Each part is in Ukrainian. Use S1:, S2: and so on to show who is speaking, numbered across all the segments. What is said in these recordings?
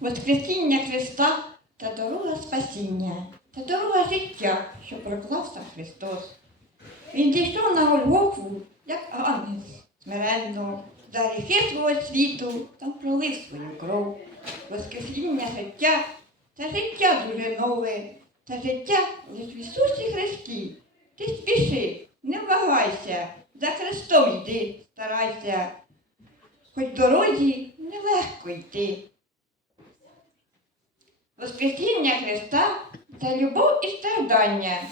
S1: Воскресіння Христа це дорога спасіння, це дорога життя, що проклав сам Христос. Він дійшов на Голгофу, як ангел, смиренно, за гріхи свого світу, там пролив свою кров. Воскресіння життя це життя дуже нове, це життя лиш в Ісусі Христі. Ти спіши, не вагайся, за Христом йди, старайся, хоч дорозі нелегко йти. Воскресіння Христа це любов і страждання,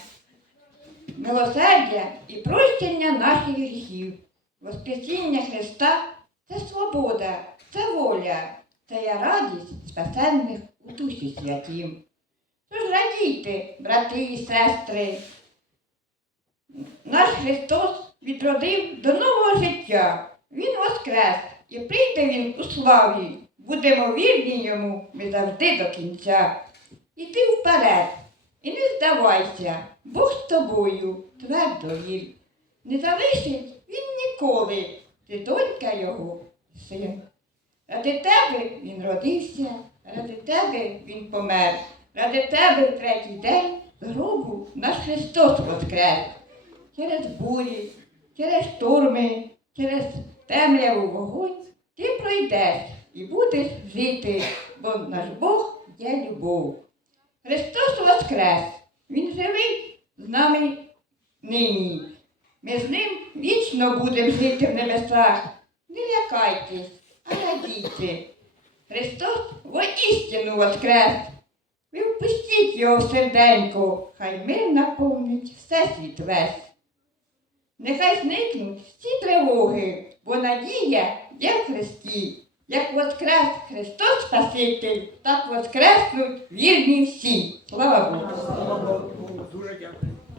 S1: милосердя і прощення наших гріхів. Воскресіння Христа це свобода, це воля, це є радість спасенних у душі святім. Тож радійте, брати і сестри. Наш Христос відродив до нового життя. Він воскрес і прийде Він у славі. Будемо вірні йому ми завжди до кінця. Іди вперед і не здавайся, Бог з тобою твердо вір. Не залишить він ніколи, ти донька його, син. Ради тебе він родився, ради тебе він помер, ради тебе третій день з гробу наш Христос воскрес. Через бурі, через шторми, через темряву вогонь ти пройдеш і будеш жити, бо наш Бог є любов. Христос воскрес, Він живий з нами нині. Ми з ним вічно будемо жити в небесах. Не лякайтесь, а радійте. Христос воістину воскрес. Ви впустіть його в серденько, хай мир наповнить всесвіт весь. Нехай зникнуть всі тривоги, бо надія є в Христі. Як воскрес Христос Спаситель, так воскреснуть вірні всі. Слава Богу!